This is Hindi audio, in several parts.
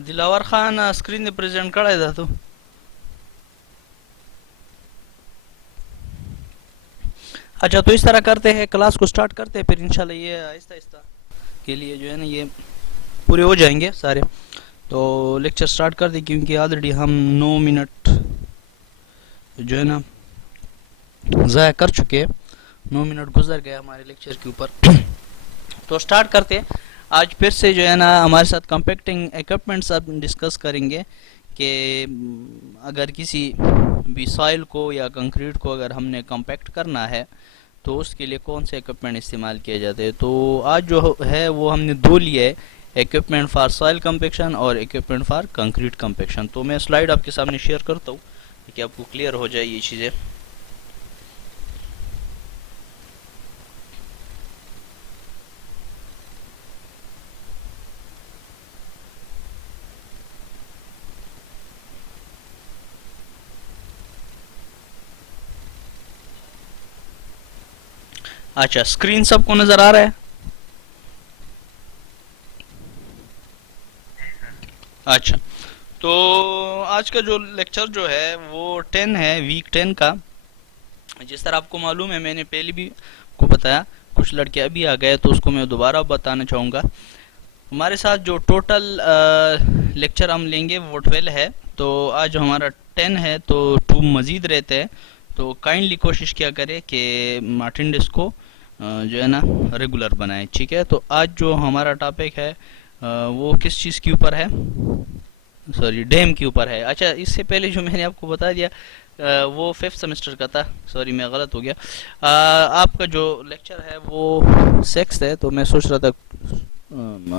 दिलावर खान स्क्रीन प्रेजेंट कराए था तो अच्छा, तो इस तरह करते हैं, क्लास को स्टार्ट करते हैं, फिर इंशाल्लाह ये आहिस्ता आहिस्ता के लिए जो है ना ये पूरे हो जाएंगे सारे। तो लेक्चर स्टार्ट कर दे, क्योंकि ऑलरेडी हम 9 मिनट जो है ना ज़ाया कर चुके हैं। 9 मिनट गुजर गए हमारे लेक्चर के ऊपर। तो स्टार्ट करते हैं। आज फिर से जो है ना हमारे साथ कॉम्पैक्टिंग इक्विपमेंट्स अब डिस्कस करेंगे कि अगर किसी भी सॉइल को या कंक्रीट को अगर हमने कॉम्पैक्ट करना है तो उसके लिए कौन से इक्विपमेंट इस्तेमाल किए जाते हैं। तो आज जो है वो हमने दो लिए है, इक्विपमेंट फॉर सॉइल कम्पेक्शन और इक्विपमेंट फॉर कंक्रीट कम्पेक्शन। तो मैं स्लाइड आपके सामने शेयर करता हूँ कि आपको क्लियर हो जाए ये चीज़ें। अच्छा, स्क्रीन सबको नज़र आ रहा है? अच्छा, तो आज का जो लेक्चर जो है वो 10 है, वीक 10 का। जिस तरह आपको मालूम है, मैंने पहले भी को बताया, कुछ लड़के अभी आ गए तो उसको मैं दोबारा बताना चाहूँगा। हमारे साथ जो टोटल लेक्चर हम लेंगे वो 12 है, तो आज हमारा 10 है तो 2 मज़ीद रहते हैं। तो काइंडली कोशिश किया करें कि अटेंडेंस को जो है ना रेगुलर बनाएं, ठीक है। तो आज जो हमारा टॉपिक है वो किस चीज़ के ऊपर है, सॉरी डैम के ऊपर है। अच्छा, इससे पहले जो मैंने आपको बता दिया वो 5th सेमेस्टर का था, सॉरी मैं गलत हो गया। आपका जो लेक्चर है वो 6th है, तो मैं सोच रहा था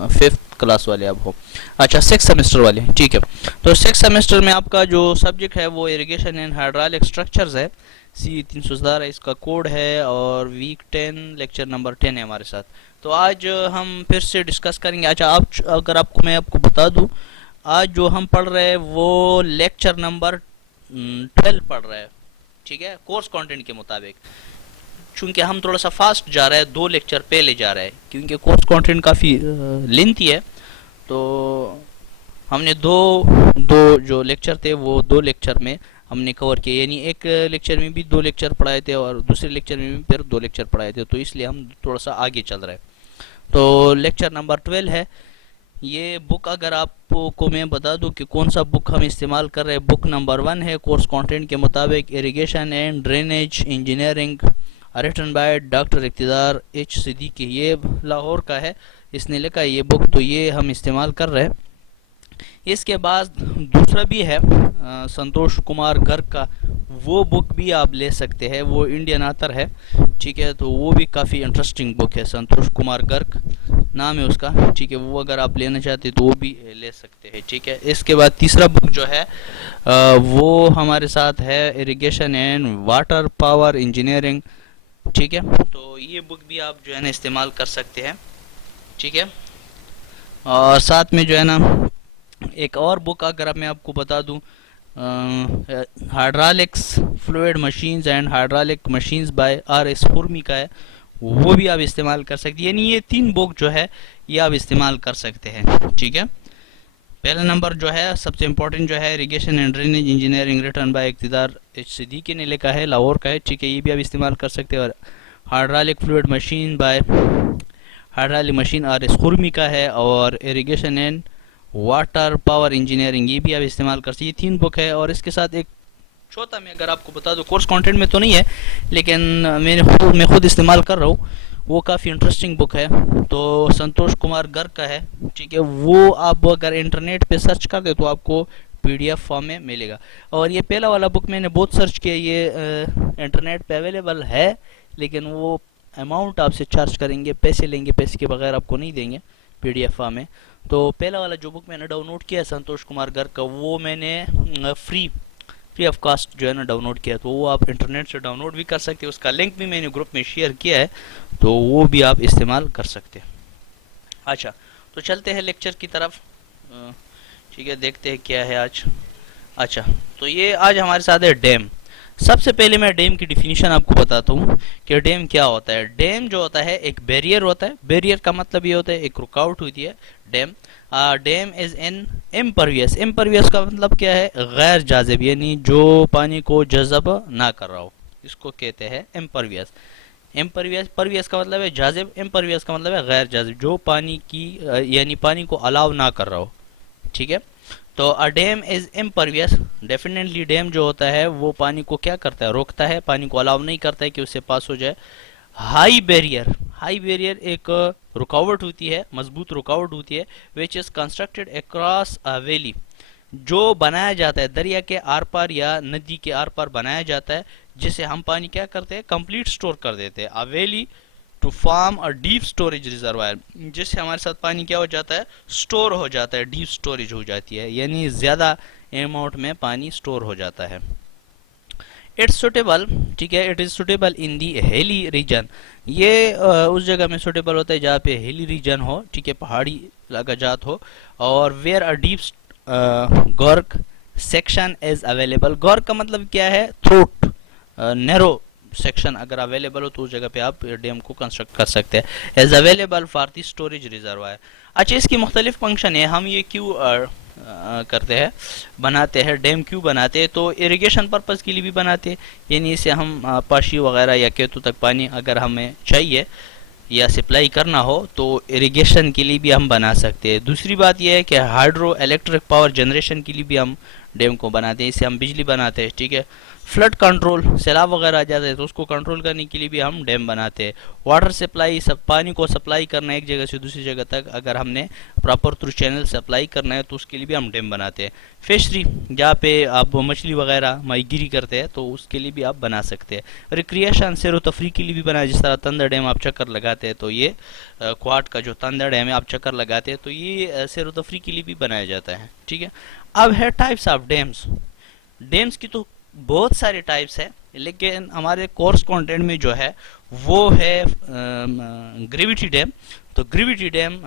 5th क्लास वाले आप हो। अच्छा, 6th सेमेस्टर वाले, ठीक है। तो 6th सेमेस्टर में आपका जो सब्जेक्ट है वो इरिगेशन एंड हाइड्रोलिक स्ट्रक्चर्स है, सी 317 है इसका कोड है, और वीक 10 लेक्चर नंबर 10 है हमारे साथ। तो आज हम फिर से डिस्कस करेंगे। अच्छा, आप अगर आपको मैं आपको बता दूं, आज जो हम पढ़ रहे हैं वो लेक्चर नंबर 12 पढ़ रहे हैं, ठीक है, कोर्स कंटेंट के मुताबिक। चूंकि हम थोड़ा सा फास्ट जा रहे हैं, 2 लेक्चर पहले जा रहे हैं, क्योंकि कोर्स कंटेंट काफ़ी लेंथी है। तो हमने दो दो जो लेक्चर थे वो 2 लेक्चर में हमने कवर किए, यानी एक लेक्चर में भी 2 लेक्चर पढ़ाए थे और दूसरे लेक्चर में भी फिर 2 लेक्चर पढ़ाए थे, तो इसलिए हम थोड़ा सा आगे चल रहे हैं। तो लेक्चर नंबर 12 है ये। बुक अगर आपको मैं बता दूं कि कौन सा बुक हम इस्तेमाल कर रहे हैं, बुक नंबर 1 है कोर्स कंटेंट के मुताबिक, irrigation and drainage engineering, written by doctor Iqtidar H Siddiqui. ये लाहौर का है, इसने लिखा है ये बुक, तो ये हम इस्तेमाल कर रहे हैं। इसके बाद दूसरा भी है संतोष कुमार गर्ग का, वो बुक भी आप ले सकते हैं, वो इंडियन आथर है, ठीक है। तो वो भी काफ़ी इंटरेस्टिंग बुक है, संतोष कुमार गर्ग नाम है उसका, ठीक है। वो अगर आप लेना चाहते हैं तो वो भी ले सकते हैं, ठीक है। इसके बाद तीसरा बुक जो है वो हमारे साथ है irrigation and water power engineering, ठीक है। तो ये बुक भी आप जो है ना इस्तेमाल कर सकते हैं, ठीक है। और साथ में जो है ना एक और बुक अगर मैं आपको बता दूं, hydraulics fluid machines and hydraulic machines by R S Khurmi का है, वो भी आप इस्तेमाल कर सकते हैं। यानी ये 3 बुक जो है ये आप इस्तेमाल कर सकते हैं, ठीक है। पहला नंबर जो है सबसे इम्पोर्टेंट जो है irrigation and drainage engineering, written by Iqtidar H Siddiqui ने लिखा है, लाहौर का है, ठीक है। ये भी आप इस्तेमाल कर सकते हैं। और hydraulic fluid machine by hydraulic machine R S Khurmi का है, और irrigation and water power engineering ये भी आप इस्तेमाल कर सकते हैं। ये 3 बुक है। और इसके साथ एक चौथा मैं अगर आपको बता दूं, कोर्स कंटेंट में तो नहीं है लेकिन मैं खुद इस्तेमाल कर रहा हूँ, वो काफ़ी इंटरेस्टिंग बुक है, तो संतोष कुमार गर्ग का है, ठीक है। वो आप अगर इंटरनेट पे सर्च कर दे तो आपको PDF फॉर्म में मिलेगा। और ये पहला वाला बुक मैंने बहुत सर्च किया, ये इंटरनेट पे अवेलेबल है, लेकिन वो अमाउंट आपसे चार्ज करेंगे, पैसे लेंगे, पैसे के बगैर आपको नहीं देंगे PDF फॉर्म में। तो पहला वाला जो बुक मैंने डाउनलोड किया है संतोष कुमार गर्ग का, वो मैंने फ्री ऑफ कास्ट जो है ना डाउनलोड किया, तो वो आप इंटरनेट से डाउनलोड भी कर सकते हैं। उसका लिंक भी मैंने ग्रुप में शेयर किया है, तो वो भी आप इस्तेमाल कर सकते हैं। अच्छा, तो चलते हैं लेक्चर की तरफ, ठीक है, देखते हैं क्या है आज। अच्छा, तो ये आज हमारे साथ है डैम। सबसे पहले मैं डैम की डिफिनीशन आपको बताता हूँ कि डैम क्या होता है। डैम जो होता है एक बैरियर होता है, बैरियर का मतलब ये होता है एक रुकावट होती है dam, dam is in impervious. Impervious का मतलब क्या है? गैर जाजिब, यानी जो पानी को जज़ब ना कर रहा हो, इसको कहते हैं इम्परवियस। इम्परवियस, परवियस का मतलब है जाजिब, इम्परवियस का मतलब है गैर जाजिब, जो पानी की यानी पानी को अलाउ ना कर रहा हो। ठीक है, तो a dam is impervious, definitely dam जो होता है वो पानी को क्या करता है? रोकता है, पानी को अलाउ नहीं करता है कि उससे पास हो जाए। हाई बैरियर, हाई बैरियर एक रुकावट होती है, मजबूत रुकावट होती है, which is constructed across a valley, जो बनाया जाता है दरिया के आर पार या नदी के आर पार बनाया जाता है, जिसे हम पानी क्या करते हैं? कंप्लीट स्टोर कर देते हैं। A valley to form a deep storage reservoir, जिससे हमारे साथ पानी क्या हो जाता है? स्टोर हो जाता है, डीप स्टोरेज हो जाती है, यानी ज्यादा अमाउंट में पानी स्टोर हो जाता है। इट्स सुटेबल, ठीक है, it is suitable in the hilly region, ये उस जगह में सुटेबल होता है जहाँ पे हिली रीजन हो, ठीक है, पहाड़ी इलाका जात हो, और where a deep gorge section is available. Gorge का मतलब क्या है? थ्रोट, नैरो सेक्शन अगर अवेलेबल हो तो उस जगह पे आप डैम को कंस्ट्रक्ट कर सकते हैं। As available for the storage reservoir. अच्छा, इसकी मुख्तलिफ फंक्शन है, हम ये क्यों करते हैं, बनाते हैं, डैम क्यों बनाते हैं? तो इरिगेशन पर्पज़ के लिए भी बनाते हैं, यानी इसे हम पाशी वगैरह या खेतों तक पानी अगर हमें चाहिए या सप्लाई करना हो तो इरिगेशन के लिए भी हम बना सकते हैं। दूसरी बात यह है कि हाइड्रो इलेक्ट्रिक पावर जनरेशन के लिए भी हम डैम को बनाते हैं, इससे हम बिजली बनाते हैं। ठीक है, फ्लड कंट्रोल, सैलाब वगैरह आ जाता है तो उसको कंट्रोल करने के लिए भी हम डैम बनाते हैं। वाटर सप्लाई, सब पानी को सप्लाई करना एक जगह से दूसरी जगह तक, अगर हमने प्रॉपर थ्रू चैनल सप्लाई करना है तो उसके लिए भी हम डैम बनाते हैं। फिशरी, जहाँ पे आप मछली वगैरह माहीगिरी करते हैं तो उसके लिए भी आप बना सकते हैं। रिक्रिएशन, सैर व तफरी के लिए भी बनाया, जिस तरह तंदर डैम आप चक्कर लगाते हैं तो ये क्वाड का जो तंदर डैम है आप चक्कर लगाते हैं तो ये सैर व तफरी के लिए भी बनाया जाता है। ठीक है, अब है टाइप्स ऑफ डैम्स। डैम्स की तो बहुत सारे टाइप्स है, लेकिन हमारे कोर्स कंटेंट में जो है वो है ग्रेविटी डैम। तो ग्रेविटी डैम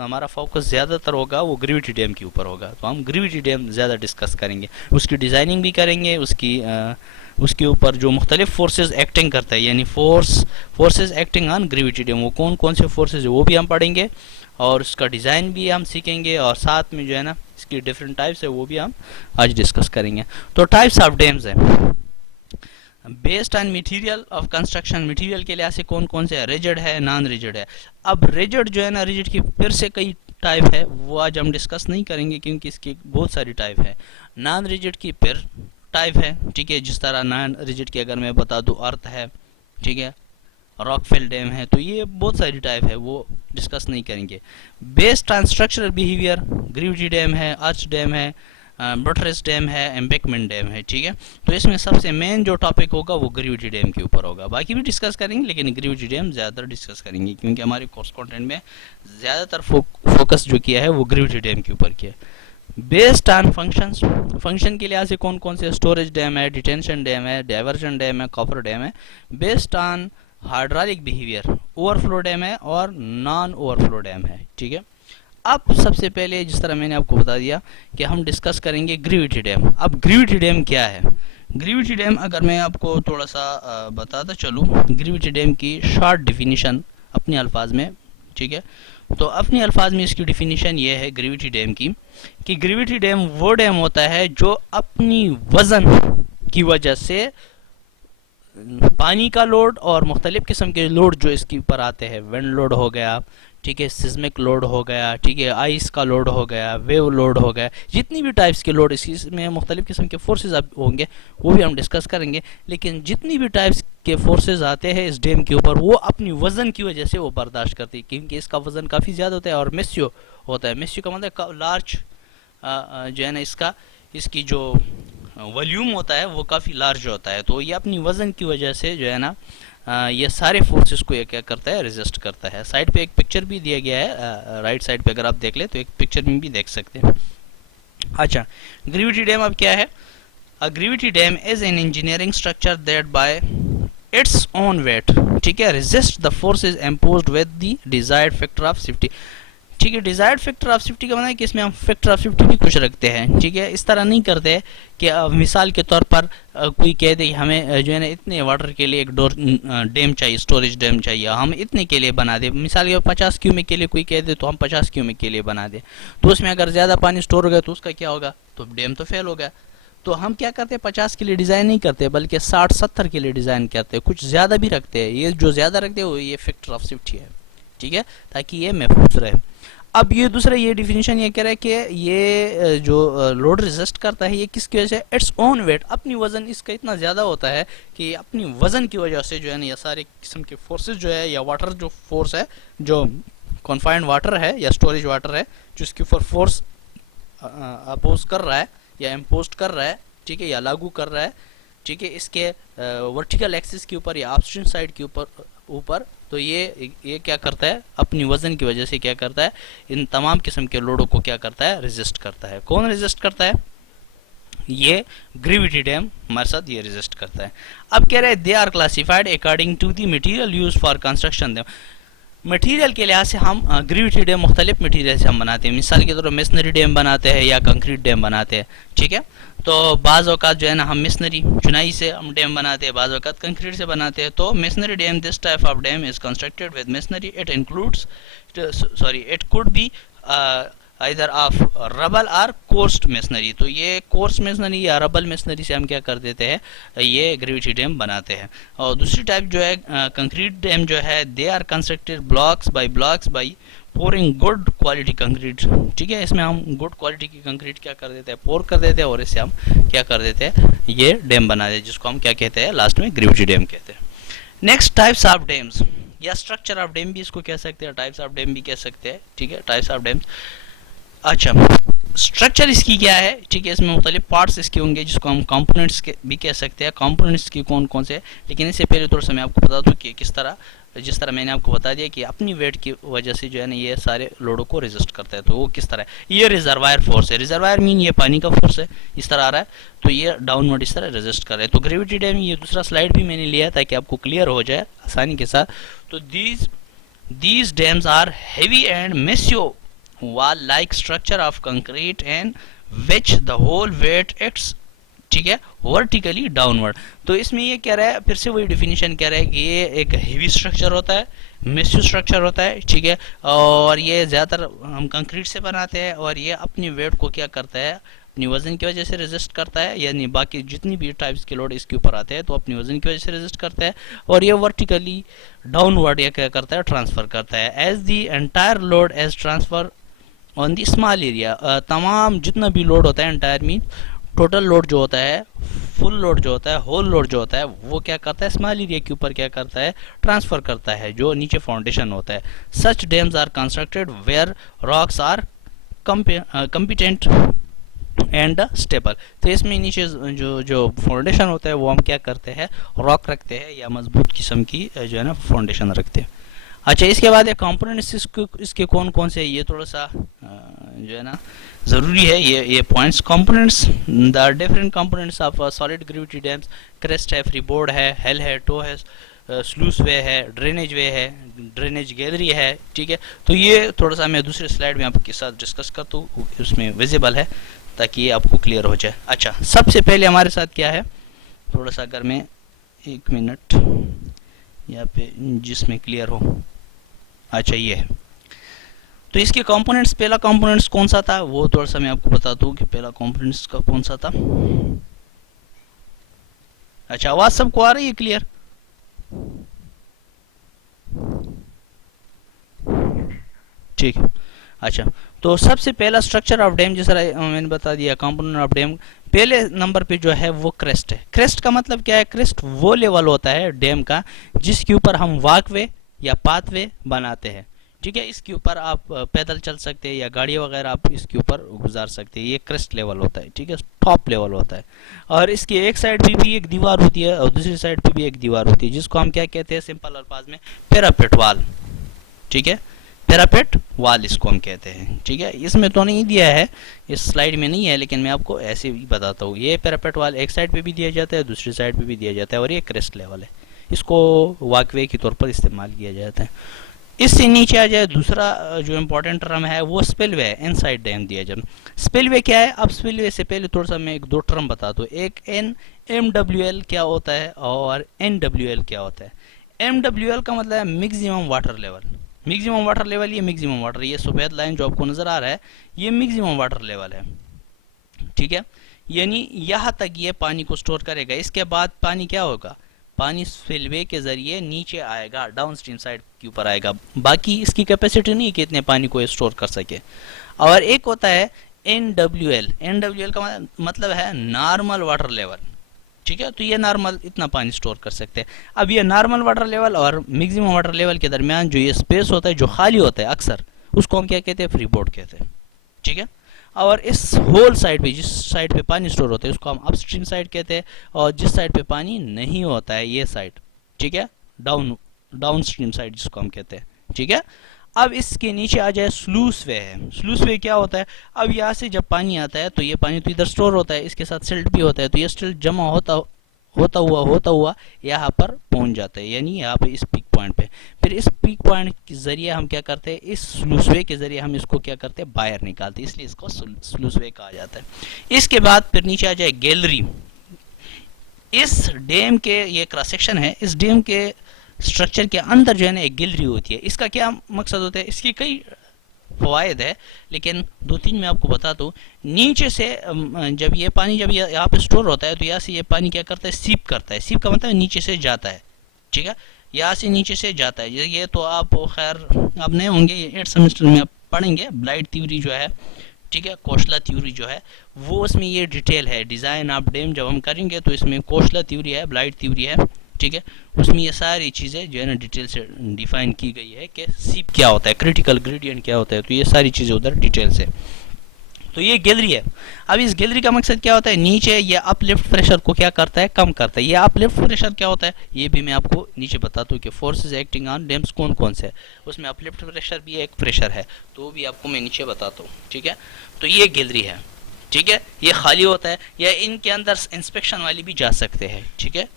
हमारा फोकस ज़्यादातर होगा वो ग्रेविटी डैम के ऊपर होगा, तो हम ग्रेविटी डैम ज़्यादा डिस्कस करेंगे, उसकी डिज़ाइनिंग भी करेंगे, उसके ऊपर जो मुख्तलिफ फोर्सेस एक्टिंग करता है, यानी forces acting on gravity dam, वो कौन कौन से फोर्सेस है वो भी हम पढ़ेंगे, और उसका डिज़ाइन भी हम सीखेंगे, और साथ में जो है ना इसकी डिफरेंट टाइप्स है वो भी हम आज डिस्कस करेंगे। तो टाइप्स ऑफ डैम्स है based on material of construction, material के लिहाज से कौन कौन से है? रिजिड है, नॉन रिजिड है। अब रिजिड जो है ना, रिजिड की फिर से कई टाइप है, वो आज हम डिस्कस नहीं करेंगे क्योंकि इसकी बहुत सारी टाइप है। नॉन रिजिड की फिर टाइप है, ठीक है, जिस तरह नॉन रिजिड की अगर मैं बता दूं, अर्थ है, ठीक है, रॉकफेल डैम है, तो ये बहुत सारी टाइप है, वो डिस्कस नहीं करेंगे। Based on structural behaviour, gravity dam है, आर्च डैम है, बटरेस डैम है, एम्बैंकमेंट डैम है। ठीक है, तो इसमें सबसे मेन जो टॉपिक होगा वो ग्रेविटी डैम के ऊपर होगा, बाकी भी डिस्कस करेंगे लेकिन ग्रेविटी डैम ज़्यादातर डिस्कस करेंगे क्योंकि हमारे कोर्स कंटेंट में ज़्यादातर फोकस जो किया है वो ग्रेविटी डैम के ऊपर किया है। बेस्ड ऑन फंक्शंस, फंक्शन के लिहाज से कौन कौन से? स्टोरेज डैम है, डिटेंशन डैम है, डाइवर्जन डैम है, कॉपर डैम है। Based on hydraulic behaviour, overflow dam है और नॉन ओवरफ्लो डैम है। ठीक है, अब सबसे पहले जिस तरह मैंने आपको बता दिया कि हम डिस्कस करेंगे ग्रेविटी डैम। अब ग्रेविटी डैम क्या है? ग्रेविटी डैम अगर मैं आपको थोड़ा सा बताता चलूँ, ग्रेविटी डैम की शॉर्ट डिफिनीशन अपने अल्फाज में, ठीक है, तो अपने अल्फाज में इसकी डिफिनीशन ये है ग्रेविटी डैम की कि ग्रेविटी डैम वो डैम होता है जो अपनी वजन की वजह से पानी का लोड और मुख्तलिफ किस्म के लोड जो इसके ऊपर आते हैं, विंड लोड हो गया, ठीक है, सिस्मिक लोड हो गया, ठीक है, आइस का लोड हो गया, वेव लोड हो गया, जितनी भी टाइप्स के लोड इसमें मुख्तलिफ किस्म के फोर्सेज होंगे वो भी हम डिस्कस करेंगे। लेकिन जितनी भी टाइप्स के फोर्सेज आते हैं इस डैम के ऊपर वो अपनी वजन की वजह से वो बर्दाश्त करती है, क्योंकि इसका वजन काफ़ी ज़्यादा होता है और मेस्यो होता है। मेस्यो का मतलब लार्ज जो है ना, इसकी जो वॉल्यूम होता है वो काफ़ी लार्ज होता है, तो ये अपनी वजन की वजह से जो है ना ये सारे फोर्सेस को ये क्या करता है? रेजिस्ट करता है। साइड पे एक पिक्चर भी दिया गया है, राइट साइड पे अगर आप देख ले तो एक पिक्चर में भी देख सकते हैं। अच्छा, ग्रेविटी डैम अब क्या है? A gravity dam is an engineering structure that by its own weight, ठीक है, resist the forces imposed with the desired factor of safety. ठीक है। डिजायर्ड फैक्टर ऑफ सेफ्टी का मतलब है कि इसमें हम फैक्टर ऑफ सेफ्टी भी कुछ रखते हैं, ठीक है। इस तरह नहीं करते कि मिसाल के तौर पर कोई कह दे हमें जो है ना इतने वाटर के लिए एक डोर डैम चाहिए, स्टोरेज डैम चाहिए, हम इतने के लिए बना दे। मिसाल के 50 क्यूमेक के लिए कोई कह दे तो हम 50 क्यूमेक के लिए बना दे, तो उसमें अगर ज़्यादा पानी स्टोर हो गया तो उसका क्या होगा, तो डैम तो फेल हो गया। तो हम क्या करते हैं, 50 के लिए डिज़ाइन नहीं करते बल्कि 60-70 के लिए डिज़ाइन करते हैं, कुछ ज़्यादा भी रखते हैं। ये जो ज़्यादा रखते हैं वो ये फैक्टर ऑफ सेफ्टी है, ठीक है, ताकि ये महफूज रहे। अब ये दूसरा ये डिफिनीशन ये कह रहा है कि ये जो लोड रेजिस्ट करता है ये किसकी वजह से, इट्स ओन वेट, अपनी वजन इसका इतना ज़्यादा होता है कि अपनी वजन की वजह से जो है ना ये सारे किस्म के फोर्सेस जो है, या वाटर जो फोर्स है, जो कॉन्फाइंड वाटर है या स्टोरेज वाटर है, जो इसके ऊपर फोर्स अपोज कर रहा है या इम्पोज कर रहा है, ठीक है, या लागू कर रहा है, ठीक है, इसके वर्टिकल एक्सिस के ऊपर या अपस्ट्रीम साइड के ऊपर, तो ये क्या करता है, अपनी वजन की वजह से क्या करता है, इन तमाम किस्म के लोडों को क्या करता है, रेजिस्ट करता है। कौन रेजिस्ट करता है, ये ग्रेविटी डैम हमारे साथ ये रेजिस्ट करता है। अब कह रहे हैं they are classified according to the material use for construction dam. Material के लिहाज से हम ग्रेविटी डैम मुख्तलिफ मटेरियल से हम बनाते हैं, मिसाल के तौर पर मेसनरी डैम बनाते हैं या कंक्रीट डैम बनाते हैं, ठीक है। तो बाज़ औक़ात जो है ना हम मेसनरी चुनाई से हम डैम बनाते हैं, बाज़ औक़ात कंक्रीट से बनाते हैं। तो masonry dam, this type of dam is constructed with masonry, it includes it could be इधर ऑफ रबल और कोर्स्ड मेसनरी। तो ये कोर्स मेसनरी या रबल मेसनरी से हम क्या कर देते हैं, ये ग्रेविटी डैम बनाते हैं। और दूसरी टाइप जो है कंक्रीट डैम जो है, they are constructed blocks by pouring good quality concrete, ठीक है। इसमें हम गुड क्वालिटी की कंक्रीट क्या कर देते हैं, पोर कर देते हैं, और इससे हम क्या कर देते हैं, ये डैम बना देते हैं, जिसको हम क्या कहते हैं, लास्ट में ग्रेविटी डैम कहते हैं। नेक्स्ट टाइप्स ऑफ डैम्स या स्ट्रक्चर ऑफ डैम भी इसको कह सकते हैं, टाइप्स ऑफ डैम भी कह सकते हैं, ठीक है, टाइप्स ऑफ डैम्स। अच्छा, स्ट्रक्चर इसकी क्या है, ठीक है, इसमें मुख्तलिफ पार्ट्स इसके होंगे, जिसको हम कंपोनेंट्स के भी कह सकते हैं। कंपोनेंट्स की कौन कौन से, लेकिन इससे पहले थोड़ा सा मैं आपको बता दूं कि किस तरह, जिस तरह मैंने आपको बता दिया कि अपनी वेट की वजह से जो है ना ये सारे लोडों को रेजिस्ट करता है, तो वो किस तरह है, ये रिजर्वायर फोर्स है, रिजर्वायर मीन ये पानी का फोर्स है, इस तरह आ रहा है, तो ये डाउनवर्ड इस तरह रेजिस्ट कर रहा है। तो ग्रेविटी डैम, ये दूसरा स्लाइड भी मैंने लिया ताकि आपको क्लियर हो जाए आसानी के साथ। तो these dams are heavy and massive wall like structure of concrete and which the whole weight acts, ठीक है, वर्टिकली डाउनवर्ड। तो इसमें ये कह रहा है, फिर से वही डिफिनीशन कह रहा है कि ये एक हेवी स्ट्रक्चर होता है, मेसिव स्ट्रक्चर होता है, ठीक है, और ये ज़्यादातर हम कंक्रीट से बनाते हैं, और ये अपनी वेट को क्या करता है, अपनी वजन की वजह से रेजिस्ट करता है, यानी बाकी जितनी भी टाइप्स के लोड इसके ऊपर आते हैं तो अपनी वजन की वजह से रेजिस्ट करता है, और ये वर्टिकली डाउनवर्ड ये क्या करता है, ट्रांसफर करता है। As the entire load as transfer on the small area, तमाम जितना भी लोड होता है, एंटायर मीन टोटल लोड जो होता है, फुल लोड जो होता है, होल लोड जो होता है, वो क्या करता है, स्मॉल एरिया के ऊपर क्या करता है, ट्रांसफर करता है, जो नीचे फाउंडेशन होता है। Such dams are constructed where rocks are competent and stable. तो इसमें नीचे जो फाउंडेशन होता है वो हम क्या करते हैं, रॉक रखते हैं या मजबूत किस्म की जो है ना फाउंडेशन रखते हैं। अच्छा, इसके बाद ये कंपोनेंट्स इसके कौन कौन से, ये थोड़ा सा जो है ना ज़रूरी है, ये points. Components, the different components of solid gravity dams, crest है, फ्रीबोर्ड है, हेल है, टो है, स्लूस वे है, ड्रेनेज वे है, ड्रेनेज गैलरी है, ठीक है। तो ये थोड़ा सा मैं दूसरे स्लाइड में आपके साथ डिस्कस करता हूँ, उसमें विजिबल है ताकि ये आपको क्लियर हो जाए। अच्छा, सबसे पहले हमारे साथ क्या है, थोड़ा सा अगर मैं 1 मिनट यहाँ पे जिसमें क्लियर हो, अच्छा ये है। तो इसके कंपोनेंट्स, पहला कंपोनेंट्स कौन सा था वो थोड़ा सा मैं आपको बता दूं कि पहला कंपोनेंट्स का कौन सा था। अच्छा, आवाज सबको आ रही है क्लियर, ठीक है। अच्छा, तो सबसे पहला स्ट्रक्चर ऑफ डैम, जैसा मैंने बता दिया, कंपोनेंट ऑफ डैम, पहले नंबर पे जो है वो क्रेस्ट है। क्रेस्ट का मतलब क्या है, क्रेस्ट वो लेवल होता है डैम का जिसके ऊपर हम वॉकवे या पाथवे बनाते हैं, ठीक है। इसके ऊपर आप पैदल चल सकते हैं या गाड़ी वगैरह आप इसके ऊपर गुजार सकते हैं, ये क्रेस्ट लेवल होता है, ठीक है, टॉप लेवल होता है। और इसकी एक साइड पे भी एक दीवार होती है और दूसरी साइड पे भी एक दीवार होती है, जिसको हम क्या कहते हैं सिंपल अल्फाज में, पैरापेट वाल, ठीक है, पैरापेट वाल इसको हम कहते हैं, ठीक है। इसमें तो नहीं दिया है, इस स्लाइड में नहीं है, लेकिन मैं आपको ऐसे ही बताता हूँ। ये पैरापेट वाल एक साइड पे भी दिया जाता है, दूसरी साइड पे भी दिया जाता है, और ये क्रेस्ट लेवल है, इसको वॉकवे के तौर पर इस्तेमाल किया जाता है। इससे नीचे आ जाए दूसरा जो इम्पोर्टेंट टर्म है वो स्पिलवे है, इनसाइड डैम दिया जब। स्पिलवे क्या है? अब स्पिलवे से पहले थोड़ा सा मैं एक दो टर्म बता दूं। एक MWL क्या होता है और NWL क्या होता है। MWL का मतलब है maximum water level. Maximum water level, ये मैक्सिमम वाटर, ये सफेद लाइन जो आपको नजर आ रहा है ये मैक्सिमम वाटर लेवल है, ठीक है। यानी यहाँ तक ये पानी को स्टोर करेगा। इसके बाद पानी क्या होगा? पानी स्पिलवे के जरिए नीचे आएगा, डाउन स्ट्रीम साइड के ऊपर आएगा। बाकी इसकी कैपेसिटी नहीं कि इतने पानी को स्टोर कर सके। और एक होता है NWL। NWL का मतलब है नॉर्मल वाटर लेवल, ठीक है। तो ये नॉर्मल इतना पानी स्टोर कर सकते हैं। अब ये नॉर्मल वाटर लेवल और मैक्सिमम वाटर लेवल के दरमियान जो ये स्पेस होता है जो खाली होता है अक्सर, उसको हम क्या कहते हैं? फ्री बोर्ड कहते हैं, ठीक है। और इस होल साइड पे, जिस साइड पे पानी स्टोर होता है उसको हम अपस्ट्रीम साइड कहते हैं, और जिस साइड पे पानी नहीं होता है ये साइड, ठीक है, डाउन स्ट्रीम साइड जिसको हम कहते हैं, ठीक है। अब इसके नीचे आ जाए स्लूस वे है। स्लूस वे क्या होता है? अब यहाँ से जब पानी आता है तो ये पानी तो इधर स्टोर होता है, इसके साथ सिल्ट भी होता है, तो ये सिल्ट जमा होता हुआ यहाँ पर पहुंच जाता है, यानी यहाँ पे इस पीक पॉइंट पे। फिर इस पीक पॉइंट के जरिए हम क्या करते हैं? इस स्लूस वे के जरिए हम इसको क्या करते हैं? बाहर निकालते हैं, इसलिए इसको स्लूस वे कहा जाता है। इसके बाद फिर नीचे आ जाए गैलरी। इस डैम के, ये क्रॉस सेक्शन है, इस डैम के स्ट्रक्चर के अंदर जो है ना एक गैलरी होती है। इसका क्या मकसद होता है? इसकी कई फवायद है, लेकिन दो तीन मैं आपको बता दूं। नीचे से जब ये पानी जब यहाँ पे स्टोर होता है तो यहाँ से ये पानी क्या करता है? सीप करता है। सीप का मतलब नीचे से जाता है, ठीक है, यहाँ से नीचे से जाता है। ये तो आप खैर आप नए होंगे, ये 8th सेमेस्टर में आप पढ़ेंगे ब्लाइट थ्योरी जो है, ठीक है, कोशला थ्योरी जो है वो, उसमें ये डिटेल है। डिजाइन ऑफ डैम जब हम करेंगे तो इसमें कोशला थ्योरी है, ब्लाइट थ्योरी है, ठीक है, उसमें ये सारी चीज़ें जो है ना डिटेल से डिफाइन की गई है कि सीप क्या होता है, क्रिटिकल ग्रेडियंट क्या होता है, तो ये सारी चीज़ें उधर डिटेल से। तो ये गैलरी है। अब इस गैलरी का मकसद क्या होता है? नीचे ये अपलिफ्ट प्रेशर को क्या करता है? कम करता है। ये अपलिफ्ट प्रेशर क्या होता है ये भी मैं आपको नीचे बताता हूँ कि फोर्सेज एक्टिंग ऑन डैम्स कौन कौन से है। उसमें अपलिफ्ट प्रेशर भी एक प्रेशर है, तो भी आपको मैं नीचे बताता हूँ, ठीक है। तो ये गैलरी है, ठीक है, ये खाली होता है, या इनके अंदर इंस्पेक्शन वाली भी जा सकते हैं, ठीक है।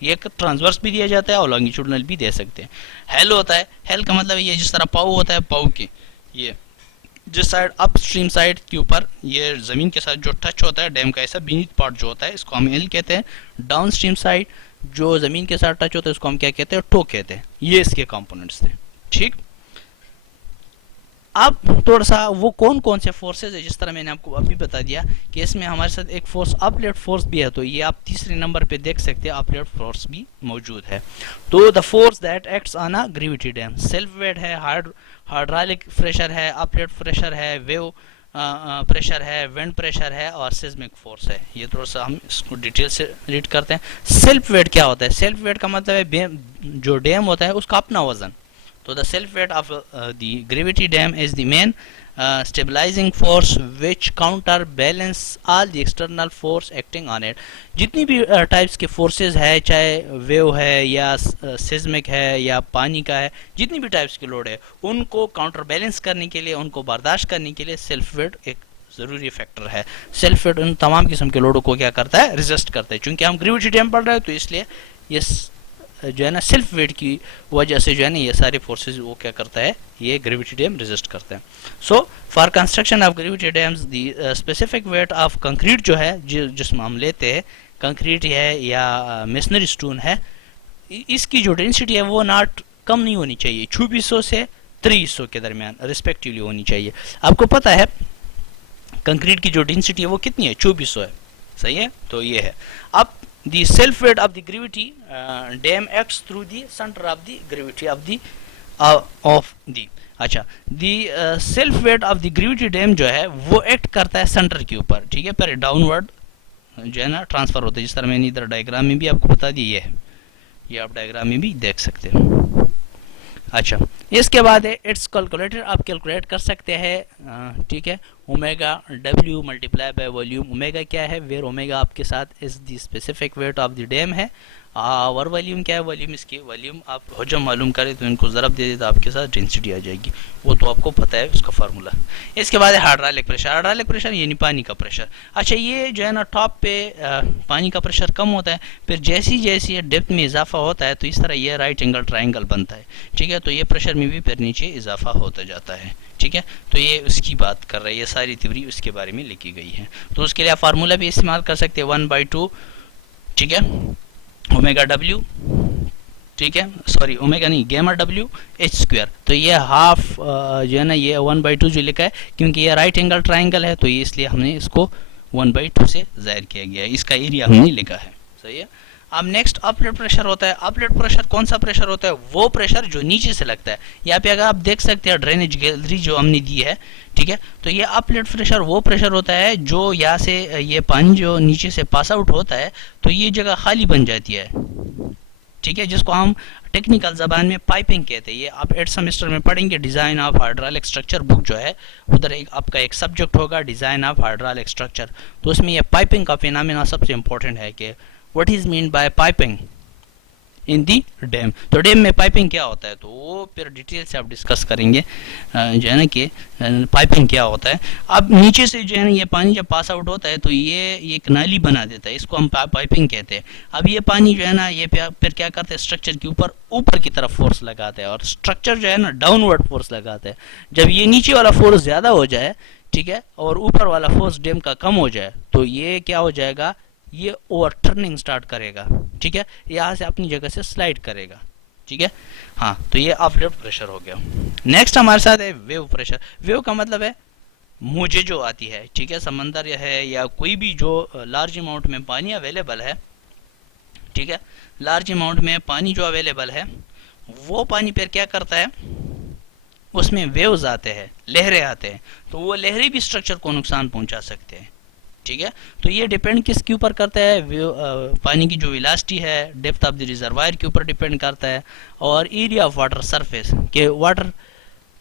ये ट्रांसवर्स भी दिया जाता है और लॉन्गिट्यूडनल भी दे सकते हैं। हेल होता है, हेल का मतलब ये जिस तरह पाव होता है, पाव के ये जिस साइड अपस्ट्रीम साइड के ऊपर ये ज़मीन के साथ जो टच होता है डैम का, ऐसा बीनीथ पार्ट जो होता है इसको हम एल कहते हैं। डाउन स्ट्रीम साइड जो ज़मीन के साथ टच होता है उसको हम क्या कहते हैं? टो कहते हैं। ये इसके कंपोनेंट्स थे, ठीक। अब थोड़ा सा वो कौन कौन से फोर्सेज है, जिस तरह मैंने आपको अभी बता दिया कि इसमें हमारे साथ एक फोर्स अपलिफ्ट फोर्स भी है, तो ये आप तीसरे नंबर पे देख सकते हैं, अपलिफ्ट फोर्स भी मौजूद है। तो the force that acts on a gravity dam, self weight है, हाइड्रोलिक प्रेशर है, अपलिफ्ट प्रेशर है, वेव प्रेशर है, विंड प्रेशर है और सिस्मिक फोर्स है। ये थोड़ा सा हम इसको डिटेल से रीड करते हैं। सेल्फ वेट क्या होता है? सेल्फ वेट का मतलब है जो डैम होता है उसका अपना वजन। So the self weight of the gravity dam is the main stabilizing force which counterbalance all the external force acting on it. जितनी भी टाइप्स के फोर्सेस है, चाहे वेव है या सिस्मिक है या पानी का है, जितनी भी टाइप्स की लोड है उनको काउंटर बैलेंस करने के लिए, उनको बर्दाश्त करने के लिए सेल्फ वेट एक ज़रूरी फैक्टर है। सेल्फ वेट उन तमाम किस्म के लोडों को क्या करता है? रेजिस्ट करता है। चूंकि हम ग्रेविटी डैम पढ़ रहे हैं तो इसलिए ये जो है ना सेल्फ वेट की वजह से जो है ना ये सारे फोर्सेस वो क्या करता है? ये ग्रेविटी डैम रेजिस्ट करते हैं। So for construction of gravity dams the specific weight of concrete जो है, जिसमें हम लेते हैं कंक्रीट है या मेसनरी स्टोन है, इसकी जो डेंसिटी है वो नॉट कम नहीं होनी चाहिए, 2400 से 2300 के दरमियान रिस्पेक्टिवली होनी चाहिए। आपको पता है कंक्रीट की जो डेंसिटी है वो कितनी है? 2400 है, सही है। तो ये है। अब the self weight of the gravity dam acts through the center of the gravity of the अच्छा, the self weight of the gravity dam जो है वो एक्ट करता है सेंटर के ऊपर, ठीक है, पर डाउनवर्ड जो है ना ट्रांसफर होता है, जिस तरह मैंने इधर डायग्राम में भी आपको बता दी है, ये आप डायग्राम में भी देख सकते हो। अच्छा, इसके बाद है इट्स कैलकुलेटर, आप कैलकुलेट कर सकते हैं, ठीक है, omega W multiply by volume. Omega क्या है, वेयर ओमेगा आपके साथ is the specific weight of the dam है, और वॉल्यूम क्या है, वॉल्यूम इसकी वॉल्यूम आप हजम मालूम करें तो इनको ज़रब दे दे तो आपके साथ डेंसिटी आ जाएगी, वो तो आपको पता है उसका फार्मूला। इसके बाद है हाइड्रोलिक प्रेशर। हाइड्रोलिक प्रेशर यानी पानी का प्रेशर। अच्छा ये जो है ना टॉप पे पानी का प्रेशर कम होता है, फिर जैसी जैसी ये डेप्थ में इजाफा होता है तो इस तरह ये राइट एंगल ट्राइंगल बनता है, ठीक है। तो ये प्रेशर में भी फिर नीचे इजाफा होता जाता है, ठीक है। तो ये उसकी बात कर रहा है, ये सारी थ्योरी उसके बारे में लिखी गई है। तो उसके लिए आप फार्मूला भी इस्तेमाल कर सकते हैं 1/2, ठीक है, ओमेगा डब्ल्यू, ठीक है, सॉरी ओमेगा नहीं, गैमा डब्ल्यू एच स्क्वायर। तो ये हाफ जो है ना ये 1/2 जो लिखा है, क्योंकि ये राइट एंगल ट्राइंगल है तो ये इसलिए हमने इसको 1/2 से जाहिर किया गया है, इसका एरिया हमने लिखा है, सही है। अब नेक्स्ट अपलेट प्रेशर होता है। अपलेट प्रेशर कौन सा प्रेशर होता है, वो प्रेशर जो नीचे से लगता है। यहाँ पे अगर आप देख सकते हैं ड्रेनेज गैलरी जो हमने दी है, ठीक है, तो ये अपलेट प्रेशर वो प्रेशर होता है जो यहाँ से ये पानी जो नीचे से पास आउट होता है तो ये जगह खाली बन जाती है, ठीक है, जिसको हम टेक्निकल जबान में पाइपिंग कहते हैं। ये आप 8th सेमेस्टर में पढ़ेंगे, design of hydraulic structure book जो है, उधर एक आपका एक सब्जेक्ट होगा डिजाइन ऑफ हाइड्रोलिक स्ट्रक्चर। तो उसमें ये पाइपिंग का फिनोमेना सबसे इंपॉर्टेंट है कि what is mean by piping in the dam. तो डैम में पाइपिंग क्या होता है तो वो फिर डिटेल से आप डिस्कस करेंगे जो है ना कि पाइपिंग क्या होता है। अब नीचे से जो है ना ये पानी जब पास आउट होता है तो ये एक नाली बना देता है, इसको हम पाइपिंग कहते हैं। अब ये पानी जो है ना ये फिर क्या करते हैं, स्ट्रक्चर के ऊपर की तरफ फोर्स लगाते हैं, और स्ट्रक्चर जो है ना डाउनवर्ड फोर्स लगाते हैं। जब ये नीचे वाला फोर्स ज़्यादा हो जाए, ठीक है, और ऊपर वाला फोर्स डैम का कम हो जाए तो ये क्या हो जाएगा, ये ओवरटर्निंग स्टार्ट करेगा, ठीक है, यहाँ से अपनी जगह से स्लाइड करेगा, ठीक है। हाँ, तो ये अपलिफ्ट प्रेशर हो गया। नेक्स्ट हमारे साथ है वेव प्रेशर। वेव का मतलब है मौजें जो आती है, ठीक है, समंदर है या कोई भी जो लार्ज अमाउंट में पानी अवेलेबल है, ठीक है, लार्ज अमाउंट में पानी जो अवेलेबल है वो पानी पर क्या करता है, उसमें वेव्स आते हैं, लहरें आते हैं, तो वो लहरें भी स्ट्रक्चर को नुकसान पहुंचा सकते हैं, ठीक है। तो ये डिपेंड किसके ऊपर करता है, पानी की जो वेलोसिटी है, डेप्थ ऑफ द रिजर्वायर के ऊपर डिपेंड करता है, और एरिया ऑफ वाटर सरफेस के वाटर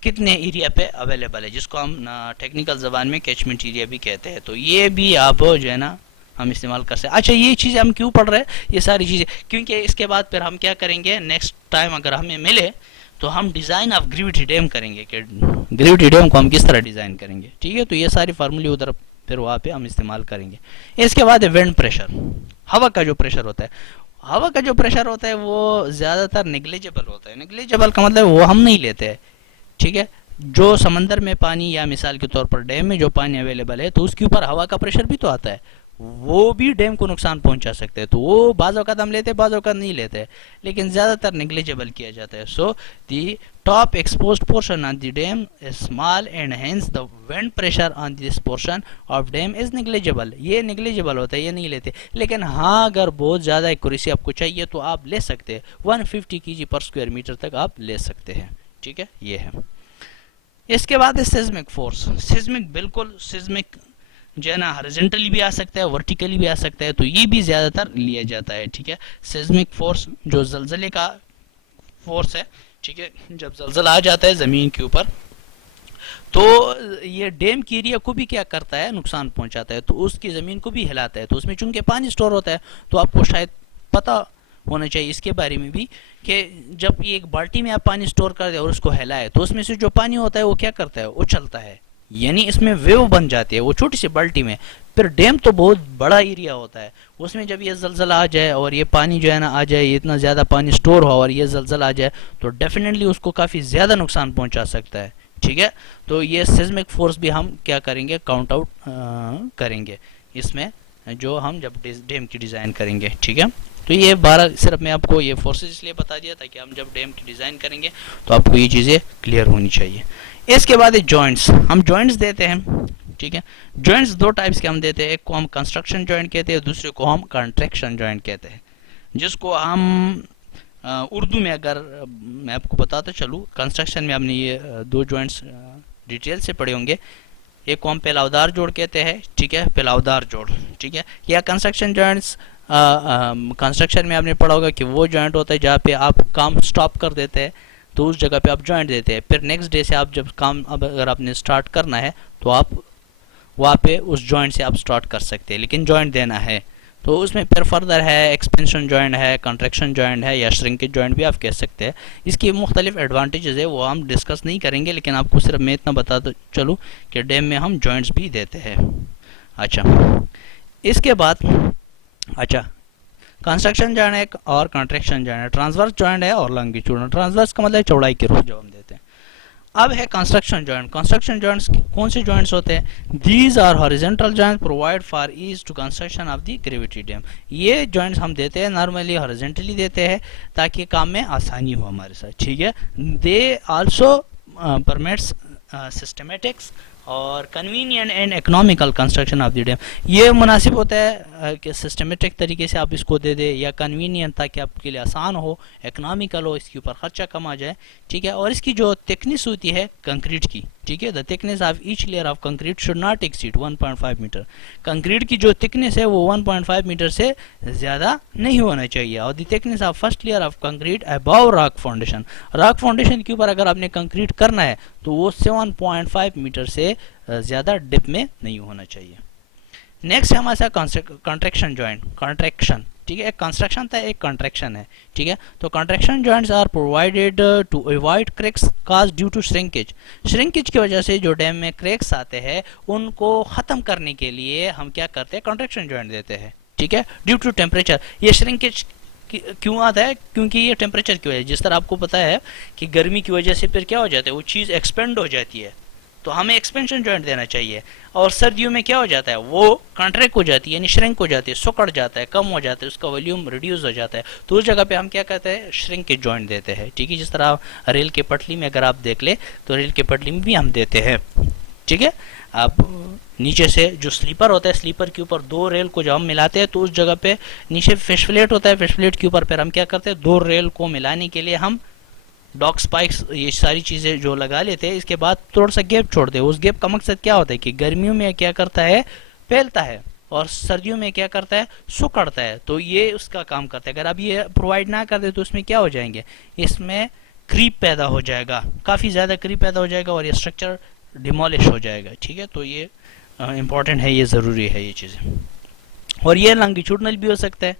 कितने एरिया पे अवेलेबल है, जिसको हम टेक्निकल जबान में कैचमेंट एरिया भी कहते हैं। तो ये भी आप जो है ना हम इस्तेमाल कर सकते हैं। अच्छा ये चीज़ें हम क्यों पढ़ रहे हैं, ये सारी चीज़ें क्योंकि इसके बाद फिर हम क्या करेंगे, नेक्स्ट टाइम अगर हमें मिले तो हम डिज़ाइन ऑफ ग्रेविटी डैम करेंगे कि ग्रेविटी डैम को हम किस तरह डिज़ाइन करेंगे, ठीक है। तो ये सारी फार्मूले उधर फिर वहाँ पे हम इस्तेमाल करेंगे। इसके बाद है विंड प्रेशर। हवा का जो प्रेशर होता है, हवा का जो प्रेशर होता है वो ज़्यादातर नेग्लिजिबल होता है। नेग्लिजिबल का मतलब वो हम नहीं लेते हैं, ठीक है। जो समंदर में पानी या मिसाल के तौर पर डैम में जो पानी अवेलेबल है तो उसके ऊपर हवा का प्रेशर भी तो आता है, वो भी डैम को नुकसान पहुंचा सकते हैं। तो वो बाज़ औक़ात हम लेते हैं, बाज़ औक़ात नहीं लेते, लेकिन ज़्यादातर नेग्लिजिबल किया जाता है। So the top exposed portion on the dam is small and hence the wind pressure on this portion of dam is negligible. ये नेग्लिजिबल होता है, ये नहीं लेते। लेकिन हाँ, अगर बहुत ज़्यादा एक्यूरेसी आपको चाहिए तो आप ले सकते हैं, 150 kg/स्क्वायर तक आप ले सकते हैं, ठीक है। ये है। इसके बाद है सिस्मिक फोर्स। सिस्मिक बिल्कुल सिस्मिक जो है ना हॉरिजॉन्टली भी आ सकता है, वर्टिकली भी आ सकता है, तो ये भी ज़्यादातर लिया जाता है, ठीक है। सिस्मिक फोर्स जो जलजले का फोर्स है, ठीक है, जब जलजला आ जाता है ज़मीन के ऊपर तो ये डैम की एरिया को भी क्या करता है, नुकसान पहुंचाता है, तो उसकी ज़मीन को भी हिलाता है। तो उसमें चूंकि पानी स्टोर होता है तो आपको शायद पता होना चाहिए इसके बारे में भी कि जब ये एक बाल्टी में आप पानी स्टोर कर दे और उसको हिलाए तो उसमें से जो पानी होता है वो क्या करता है, उछलता है, यानी इसमें वेव बन जाती है वो छोटी सी बाल्टी में। फिर डैम तो बहुत बड़ा एरिया होता है, उसमें जब ये जलजला आ जाए और ये पानी जो है ना आ जाए, ये इतना ज़्यादा पानी स्टोर हो और ये जलजला आ जाए तो डेफिनेटली उसको काफ़ी ज़्यादा नुकसान पहुंचा सकता है, ठीक है। तो ये सिस्मिक फोर्स भी हम क्या करेंगे, काउंट आउट करेंगे इसमें जो हम जब डैम की डिज़ाइन करेंगे, ठीक है। तो ये 12 सिर्फ मैं आपको ये फोर्सेस इसलिए बता दिया था कि हम जब डैम की डिज़ाइन करेंगे तो आपको ये चीज़ें क्लियर होनी चाहिए। इसके बाद है जॉइंट्स। हम जॉइंट्स देते हैं, ठीक है। जॉइंट्स दो टाइप्स के हम देते हैं, एक को हम कंस्ट्रक्शन जॉइंट कहते हैं, दूसरे को हम कंट्रैक्शन जॉइंट कहते हैं, जिसको हम उर्दू में अगर मैं आपको बताता चलूँ, कंस्ट्रक्शन में हमने ये दो जॉइंट्स डिटेल से पढ़े होंगे। एक को हम पेलावदार जोड़ कहते हैं, ठीक है, पेलावदार जोड़, ठीक है। या कंस्ट्रक्शन जॉइंट्स कंस्ट्रक्शन में आपने पढ़ा होगा कि वो जॉइंट होता है जहाँ पे आप काम स्टॉप कर देते हैं तो उस जगह पे आप जॉइंट देते हैं, फिर नेक्स्ट डे से आप जब काम अब अगर आपने स्टार्ट करना है तो आप वहाँ पे उस जॉइंट से आप स्टार्ट कर सकते हैं, लेकिन जॉइंट देना है। तो उसमें फिर फर्दर है एक्सपेंशन जॉइंट है, कंट्रैक्शन जॉइंट है, या श्रिंकेज जॉइंट भी आप कह सकते हैं। इसकी मुख्तलिफ एडवांटेजेस है, वो हम डिस्कस नहीं करेंगे, लेकिन आपको सिर्फ मैं इतना बता दो चलूँ कि डैम में हम जॉइंट्स भी देते हैं। अच्छा, इसके बाद अच्छा कंस्ट्रक्शन जॉइंट है और कंट्रैक्शन जॉइंट है, ट्रांसवर्स जॉइंट है और लॉन्गिट्यूडनल। ट्रांसवर्स का मतलब चौड़ाई के रूप जो हम देते हैं। अब है कंस्ट्रक्शन जॉइंट। कंस्ट्रक्शन जॉइंट्स कौन से जॉइंट्स होते हैं? These are horizontal joints provide for ease to construction of the gravity dam. ये जॉइंट्स हम देते हैं नॉर्मली हॉरिजॉन्टली देते हैं ताकि काम में आसानी हो हमारे साथ, ठीक है। दे आल्सो परमिट्स सिस्टमेटिक्स और convenient and economical construction of the dam. ये मुनासिब होता है कि सिस्टमेटिक तरीके से आप इसको दे दे, या कन्वीनियंट ताकि आपके लिए आसान हो, इकोनॉमिकल हो, इसके ऊपर खर्चा कम आ जाए, ठीक है। और इसकी जो थिकनेस होती है कंक्रीट की, ठीक है, the thickness of each layer of concrete should not exceed 1.5 metre. Concrete की जो थिकनेस है वो 1.5 मीटर से ज़्यादा नहीं होना चाहिए। और the thickness of first layer of concrete above rock foundation. Rock foundation के ऊपर अगर आपने कंक्रीट करना है तो वो 7.5 मीटर से ज़्यादा डिप में नहीं होना चाहिए। नेक्स्ट है हमारे साथ कंट्रैक्शन जॉइंट। कंट्रैक्शन, ठीक है, एक कंस्ट्रक्शन था, एक कंट्रैक्शन है, ठीक है। तो contraction joints are provided to avoid cracks cause due to shrinkage. Shrinkage की वजह से जो डैम में क्रैक्स आते हैं उनको ख़त्म करने के लिए हम क्या करते हैं? कंट्रैक्शन जॉइंट देते हैं, ठीक है। ड्यू टू टेम्परेचर, ये श्रिंकेज क्यों आता है? क्योंकि ये टेम्परेचर की वजह है। जिस तरह आपको पता है कि गर्मी की वजह से फिर क्या हो जाता है, वो चीज़ एक्सपेंड हो जाती है, तो हमें एक्सपेंशन जॉइंट देना चाहिए। और सर्दियों में क्या हो जाता है, वो कॉन्ट्रैक्ट हो जाती है, यानी श्रिंक हो जाती है, सुकड़ जाता है, कम हो जाता है, उसका वॉल्यूम रिड्यूस हो जाता है। तो उस जगह पे हम क्या कहते हैं? श्रिंक के जॉइंट देते हैं, ठीक है। जिस तरह रेल के पटली में अगर आप देख ले तो रेल के पटली में भी हम देते हैं, ठीक है। आप नीचे से जो स्लीपर होता है, स्लीपर के ऊपर दो रेल को जब हम मिलाते हैं तो उस जगह पे नीचे फिश प्लेट होता है, फिश प्लेट के ऊपर फिर हम क्या करते हैं? दो रेल को मिलाने के लिए हम डॉक स्पाइक्स ये सारी चीज़ें जो लगा लेते हैं। इसके बाद थोड़ा सा गैप छोड़ दे। उस गैप का मकसद क्या होता है कि गर्मियों में क्या करता है? फैलता है, और सर्दियों में क्या करता है? सुकड़ता है। तो ये उसका काम करता है। अगर आप ये प्रोवाइड ना कर दे तो इसमें क्या हो जाएंगे? इसमें क्रीप पैदा हो जाएगा, काफ़ी ज़्यादा क्रीप पैदा हो जाएगा और ये स्ट्रक्चर डिमोलिश हो जाएगा, ठीक है। तो ये इम्पॉर्टेंट है, ये ज़रूरी है ये चीज़ें। और ये लॉन्गिट्यूडनल भी हो सकता है,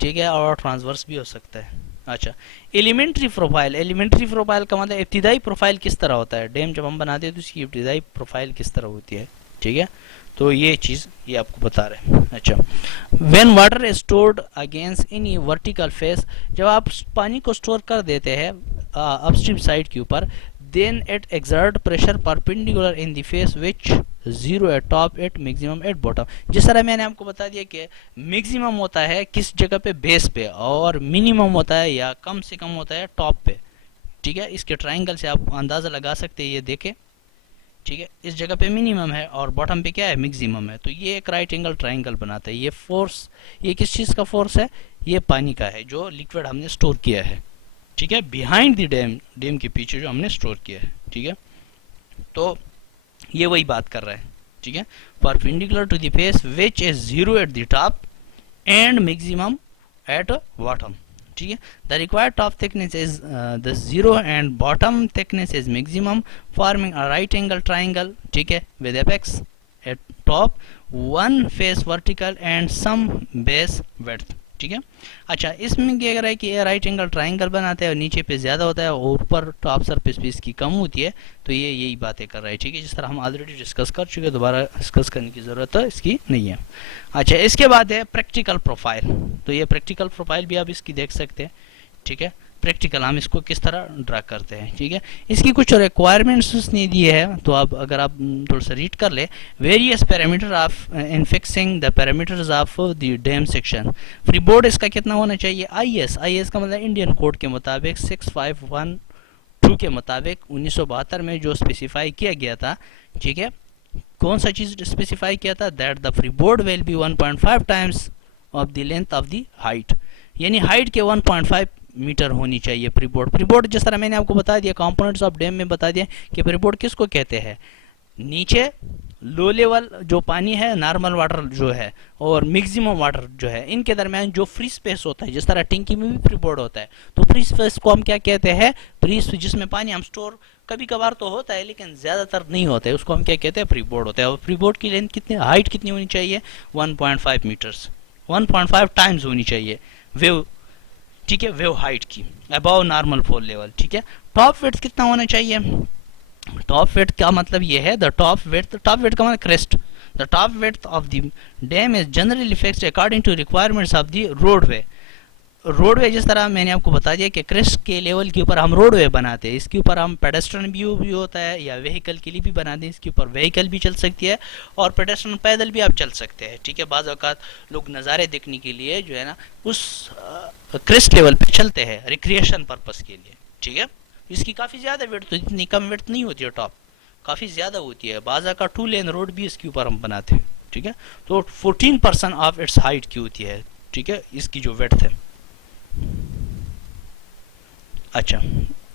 ठीक है, और ट्रांसवर्स भी हो सकता है। अच्छा, एलिमेंट्री प्रोफाइल। एलिमेंट्री प्रोफाइल का मतलब इब्तिदाई प्रोफाइल किस तरह होता है? डैम जब हम बनाते हैं तो उसकी इब्तिदाई प्रोफाइल किस तरह होती है, ठीक है। तो ये चीज़ ये आपको बता रहे हैं। अच्छा, when water is stored against any vertical face, जब आप पानी को स्टोर कर देते हैं अपस्ट्रीम साइड के ऊपर, then it exert pressure perpendicular in the face which zero at top at maximum at bottom। जिस तरह मैंने आपको बता दिया कि मैक्सिमम होता है किस जगह पे? बेस पे, और मिनिमम होता है या कम से कम होता है टॉप पे, ठीक है। इसके ट्राइंगल से आप अंदाज़ा लगा सकते हैं, ये देखें, ठीक है। इस जगह पे मिनिमम है और बॉटम पे क्या है? मैक्सिमम है। तो ये एक राइट एंगल ट्राइंगल बनाता है। ये फोर्स, ये किस चीज़ का फोर्स है? ये पानी का है जो लिक्विड हमने स्टोर किया है, ठीक है, बिहाइंड द डैम, डैम के पीछे जो हमने स्टोर किया है, ठीक है। तो ये वही बात कर रहा है, ठीक है। Perpendicular to the face which is zero at the top and maximum at bottom, ठीक है। The required top thickness is the zero and bottom thickness is maximum forming a right angle triangle, ठीक है, with apex at top, one face vertical and some base width, ठीक है। अच्छा, इसमें क्या कर रहा है कि ये राइट एंगल ट्राइंगल बनाते हैं और नीचे पे ज़्यादा होता है और ऊपर टॉप सरफेस पे इसकी कम होती है। तो ये यही बातें कर रहा है, ठीक है, जिस तरह हम ऑलरेडी डिस्कस कर चुके हैं, दोबारा डिस्कस करने की ज़रूरत है इसकी नहीं है। अच्छा, इसके बाद है प्रैक्टिकल प्रोफाइल। तो ये प्रैक्टिकल प्रोफाइल भी आप इसकी देख सकते हैं, ठीक है। प्रैक्टिकल हम इसको किस तरह ड्रा करते हैं, ठीक है। इसकी कुछ रिक्वायरमेंट्स उसने दी है, तो आप अगर आप थोड़ा सा रीड कर ले। Various parameter of in fixing the parameters of the dam section. Free board इसका कितना होना चाहिए? आईएस, आईएस का मतलब इंडियन कोड के मुताबिक 6512 के मुताबिक 1972 में जो स्पेसिफाई किया गया था, ठीक है। कौन सा चीज़ स्पेसिफाई किया था? That the free board will be 1.5 times of the length of the height, यानी हाइट के 1.5 मीटर होनी चाहिए प्रीबोर्ड। प्रीबोर्ड जिस तरह मैंने आपको बता दिया, कंपोनेंट्स ऑफ डैम में बता दिया कि प्रीबोर्ड किसको कहते हैं? नीचे लो लेवल जो पानी है, नॉर्मल वाटर जो है, और मैक्सिमम वाटर जो है, इनके दरमियान जो फ्री स्पेस होता है, जिस तरह टैंकी में भी फ्री बोर्ड होता है, तो फ्री स्पेस को हम क्या कहते हैं, फ्री, जिसमें पानी हम स्टोर कभी कभार तो होता है लेकिन ज्यादातर नहीं होता है, उसको हम क्या कहते हैं, फ्री बोर्ड होता है। और फ्री बोर्ड की लेंथ कितनी, हाइट कितनी होनी चाहिए, 1.5 मीटर्स, 1.5 टाइम्स होनी चाहिए वेव, ठीक है, वेव हाइट की, अबव नॉर्मल फ्लो लेवल, ठीक है। टॉप विड्थ कितना होना चाहिए, टॉप विड्थ का मतलब ये है, द टॉप विड्थ का मतलब crest, the top width of the dam is generally fixed according to requirements of the roadway. Roadway जिस तरह मैंने आपको बता दिया कि क्रेस्ट के लेवल के ऊपर हम रोडवे बनाते हैं, इसके ऊपर हम पेडेस्ट्रियन व्यू भी होता है या व्हीकल के लिए भी बनाते हैं, इसके ऊपर व्हीकल भी चल सकती है और पेडेस्ट्रियन पैदल भी आप चल सकते हैं, ठीक है। बाज़ औक़ात लोग नज़ारे देखने के लिए जो है ना उस क्रेस्ट लेवल पे चलते हैं रिक्रिएशन पर्पस के लिए, ठीक है। इसकी काफ़ी ज़्यादा विड्थ, तो इतनी कम विड्थ नहीं होती है, टॉप काफ़ी ज़्यादा होती है, बाज़ औक़ात 2 लेन रोड भी इसके ऊपर हम बनाते हैं, ठीक है। तो 14% ऑफ इट्स हाइट की होती है, ठीक है, इसकी जो विड्थ है। अच्छा,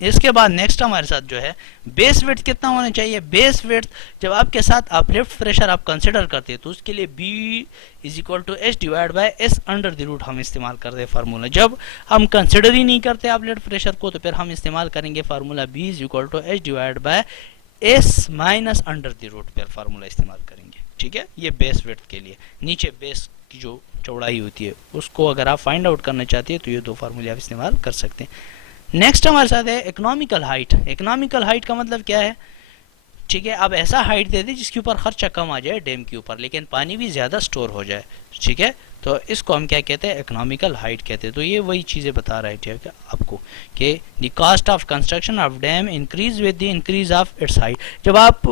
इसके बाद नेक्स्ट हमारे साथ जो है बेस विड्थ कितना होना चाहिए। बेस विड्थ जब आपके साथ आप लिफ्ट प्रेशर आप कंसिडर करते हैं तो उसके लिए B is equal to H divide by S under the root हम इस्तेमाल करते हैं फार्मूला। जब हम कंसिडर ही नहीं करते आप लिफ्ट प्रेशर को, तो फिर हम इस्तेमाल करेंगे formula B is equal to H divide by S minus under the root पर फार्मूला इस्तेमाल करेंगे, ठीक है। ये बेस विड्थ के लिए, नीचे बेस की जो चौड़ाई होती है उसको अगर आप फाइंड आउट करना चाहते हैं तो ये दो फार्मूले आप इस्तेमाल कर सकते हैं। नेक्स्ट हमारे साथ है इकोनॉमिकल हाइट। इकोनॉमिकल हाइट का मतलब क्या है, ठीक है, आप ऐसा हाइट दे दें जिसके ऊपर खर्चा कम आ जाए डैम के ऊपर लेकिन पानी भी ज़्यादा स्टोर हो जाए, ठीक है, तो इसको हम क्या कहते हैं, इकोनॉमिकल हाइट कहते हैं। तो ये वही चीज़ें बता रहा है, ठीक है, आपको कि the cost of construction of dam increase with the increase of its height. जब आप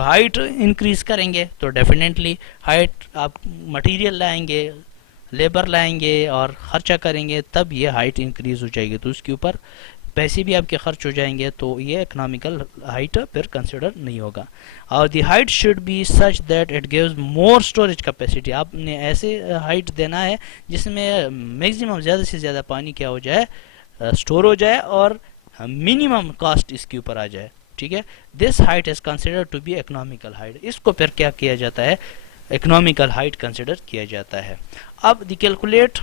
हाइट इंक्रीज करेंगे तो डेफिनेटली हाइट, आप मटीरियल लाएंगे, लेबर लाएंगे और ख़र्चा करेंगे, तब ये हाइट इंक्रीज़ हो जाएगी, तो उसके ऊपर पैसे भी आपके खर्च हो जाएंगे, तो ये इकोनॉमिकल हाइट फिर कंसिडर नहीं होगा। और दी height should be such that it gives more storage capacity. आपने ऐसे हाइट देना है जिसमें मैक्सिमम ज़्यादा से ज़्यादा पानी क्या हो जाए, स्टोर हो जाए और मिनिमम कॉस्ट इसके ऊपर आ जाए, ठीक है। This height is consider to be economical height. इसको फिर क्या किया जाता है, इकोनॉमिकल हाइट कंसिडर किया जाता है। अब the calculate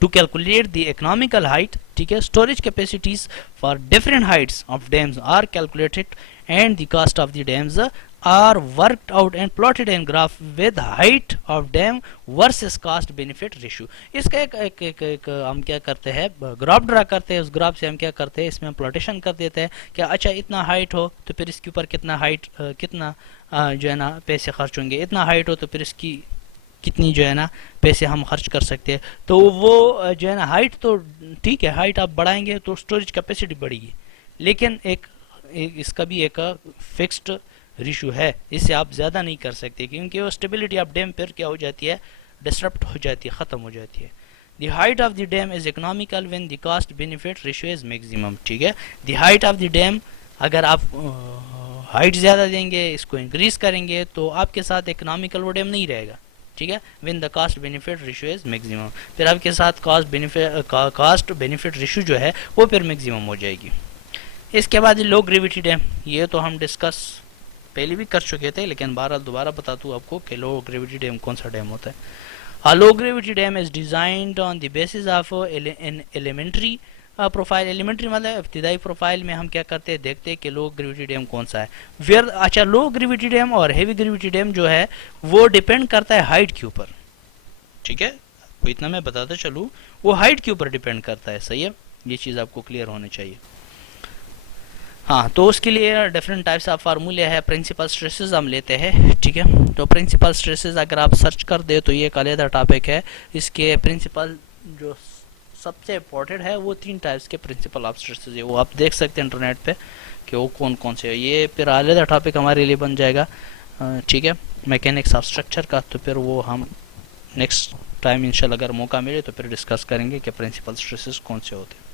to calculate the economical height, ठीक है, storage capacities for different heights of dams are calculated and the cost of the dams are worked out and plotted in graph with height of dam versus cost benefit ratio. इसका एक हम क्या करते हैं, ग्राफ ड्रा करते हैं, उस ग्राफ से हम क्या करते हैं, इसमें हम प्लॉटेशन कर देते हैं कि अच्छा इतना हाइट हो तो फिर इसके ऊपर कितना हाइट, कितना जो है ना पैसे खर्च होंगे, इतना हाइट हो तो फिर इसकी कितनी जो है ना पैसे हम खर्च कर सकते हैं। तो वो जो है ना हाइट तो ठीक है, हाइट आप बढ़ाएंगे तो स्टोरेज कैपेसिटी बढ़ेगी, लेकिन एक इसका भी एक फिक्स्ड रेशियो है, इससे आप ज़्यादा नहीं कर सकते क्योंकि वो स्टेबिलिटी ऑफ डैम पर क्या हो जाती है, डिस्टर्ब हो जाती है, ख़त्म हो जाती है। The height of the dam is economical when the cost benefit ratio is maximum, ठीक है। The height of the dam, अगर आप हाइट ज़्यादा देंगे, इसको इंक्रीज करेंगे तो आपके साथ इकोनॉमिकल वो डैम नहीं रहेगा, ठीक है, when the cost benefit ratio is maximum. फिर आपके साथ कॉस्ट बेनिफिट रेशियो जो है वो फिर मैक्सिमम हो जाएगी। इसके बाद लो ग्रेविटी डैम, ये तो हम डिस्कस पहले भी कर चुके थे लेकिन दोबारा बता दूँ आपको कि लो ग्रेविटी डैम कौन सा डैम होता है। A low gravity dam is designed on the basis of an elementary profile. Elementary मतलब इब्तिदाई प्रोफाइल में हम क्या करते हैं, देखते हैं कि लो ग्रेविटी डैम कौन सा है। फिर अच्छा, लो ग्रेविटी डैम और हेवी ग्रेविटी डैम जो है वो डिपेंड करता है हाइट के ऊपर, ठीक है, वो इतना मैं बताता चलूँ, वो हाइट के ऊपर डिपेंड करता है, सही है, ये चीज़ आपको क्लियर होनी चाहिए। हाँ, तो उसके लिए डिफरेंट टाइप्स ऑफ फार्मूले है। प्रिंसिपल स्ट्रेसेस हम लेते हैं, ठीक है, तो प्रिंसिपल स्ट्रेसेस अगर आप सर्च कर दे तो ये एक अलग टॉपिक है। इसके प्रिंसिपल जो सबसे इम्पोर्टेंट है वो 3 टाइप्स के प्रिंसिपल ऑफ स्ट्रेसेस है, वो आप देख सकते हैं इंटरनेट पे कि वो कौन कौन से है। ये फिर अलग टॉपिक हमारे लिए बन जाएगा, ठीक है, मैकेनिक्स ऑफ स्ट्रक्चर का, तो फिर वो हम नेक्स्ट टाइम इंशाल्लाह अगर मौका मिले तो फिर डिस्कस करेंगे कि प्रिंसिपल स्ट्रेसेस कौन से होते हैं।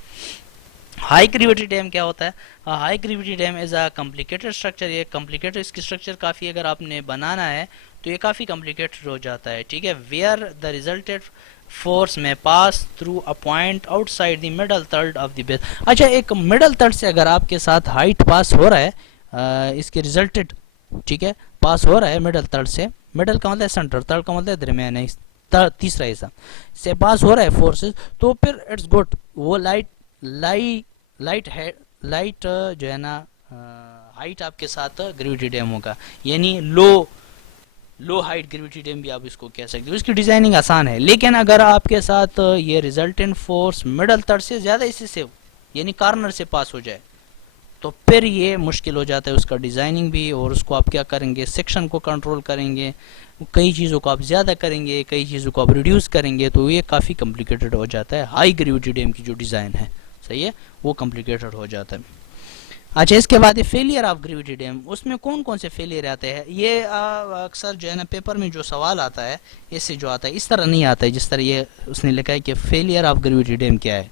हाई ग्रेविटी डैम क्या होता है, high gravity dam is a complicated structure. ये कॉम्प्लिकेटेड, इसकी स्ट्रक्चर काफ़ी अगर आपने बनाना है तो ये काफ़ी कॉम्प्लिकेटेड हो जाता है, ठीक है। वेयर द रिजल्टेड फोर्स में pass through a point outside the middle third of the base. अच्छा, एक मिडल थर्ड से अगर आपके साथ हाइट पास हो रहा है, इसके रिजल्टेड ठीक है, पास हो रहा है मिडल थर्ड से, मिडल का मतलब है सेंटर, थर्ड का मतलब है दरमियान है, तीसरा हिस्सा से पास हो रहा है फोर्सेस, तो फिर इट्स गुड, वो लाइट है, लाइट जो है ना हाइट आपके साथ ग्रेविटी डैम होगा, यानी लो हाइट ग्रेविटी डैम भी आप इसको कह सकते हो। इसकी डिजाइनिंग आसान है, लेकिन अगर आपके साथ ये रिजल्टेंट फोर्स मिडल थर्ड से ज्यादा हिस्से से यानी कॉर्नर से पास हो जाए, तो फिर ये मुश्किल हो जाता है उसका डिजाइनिंग भी, और उसको आप क्या करेंगे, सेक्शन को कंट्रोल करेंगे, कई चीज़ों को आप ज़्यादा करेंगे, कई चीज़ों को आप रिड्यूस करेंगे, तो ये काफ़ी कॉम्प्लिकेटेड हो जाता है। हाई ग्रेविटी डैम की जो डिज़ाइन है, सही है, वो कॉम्प्लिकेटेड हो जाता है। अच्छा, इसके बाद फेलियर ऑफ ग्रेविटी डैम, उसमें कौन कौन से फेलियर आते हैं, ये अक्सर जो है ना पेपर में जो सवाल आता है इससे जो आता है इस तरह नहीं आता है जिस तरह ये उसने लिखा है कि फेलियर ऑफ ग्रेविटी डैम क्या है।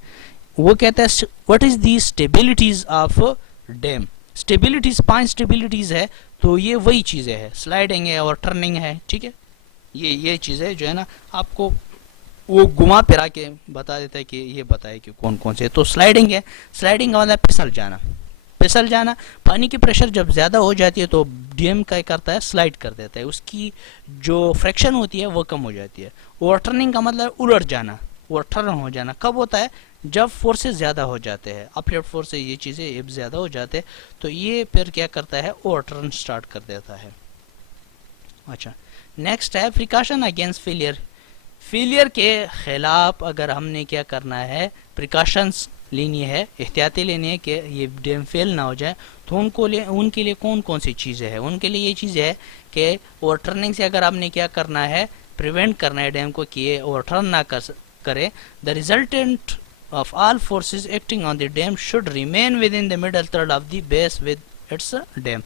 वो कहता है what is the stabilities of dam. Stabilities 5 stabilities है, तो ये वही चीज़ें हैं, स्लाइडिंग है और टर्निंग है, ठीक है, ये चीज़ें जो है ना आपको वो घुमा फिरा के बता देता है कि ये बताए कि कौन कौन से। तो स्लाइडिंग है, स्लाइडिंग का मतलब फिसल जाना, पानी की प्रेशर जब ज़्यादा हो जाती है तो डैम क्या करता है, स्लाइड कर देता है, उसकी जो फ्रैक्शन होती है वो कम हो जाती है। और टर्निंग का मतलब उलट जाना, और टर्न हो जाना कब होता है, जब फोर्सेस ज़्यादा हो जाते हैं, अपलिफ्ट फोर्स ये चीज़ें ज़्यादा हो जाते हैं, तो ये फिर क्या करता है, ओवर टर्न स्टार्ट कर देता है। अच्छा, नेक्स्ट है प्रिकॉशन अगेंस्ट फेलियर। फेलियर के खिलाफ अगर हमने क्या करना है, प्रिकॉशंस लेनी है, एहतियातें लेनी है कि ये डैम फेल ना हो जाए, तो उनके लिए कौन कौन सी चीज़ें हैं। उनके लिए ये चीज़ है कि ओवर टर्निंग से अगर आपने क्या करना है, प्रिवेंट करना है डैम को कि ये ओवर टर्न ना करे। The resultant of all forces acting on the dam should remain within the middle third of the base with its dam।